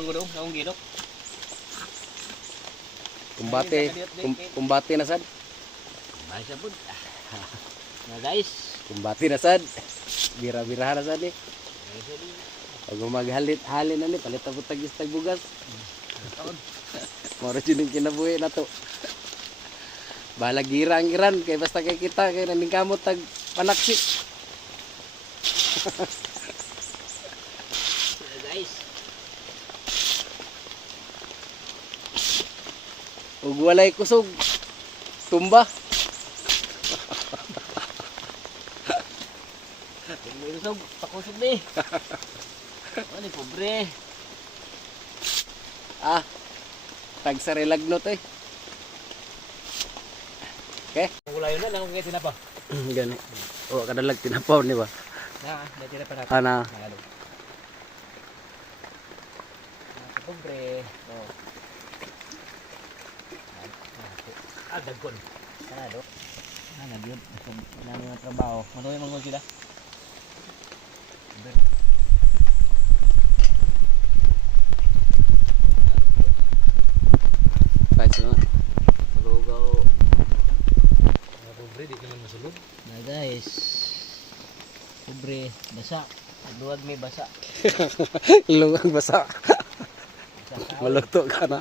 manggudong sa akong gidok. Kumbate na sad. May sabod. Na guys. Kumbate na sad. Bira-bira na sad ni. Pag maghalit-halin na ni palit ang tagis tagbugas. Moro yun yung kinabuhi na to. Bahala girang iran kay basta kay kita kay naning kamot tag panaksi. Guys. Ug walay kusog. Tumba. May kusog, pakusog ni. Ano pobre. Ah. Tag sa relagnot eh. Okay? Wala yun na lang kung tinapa. Gani. O kadalag tinapaw ni ba? Na, dati na pa natin. Ana. Pobre. Oh. Dagkon. Ano? Nagyod. Nami yung trabaho. Ano yung mga sila? Kahit sa Malugaw. Pobre, di naman masulog. Na guys. Pobre. Basa. Luwag may basa. ilong basa. Basa. Maluto ka na.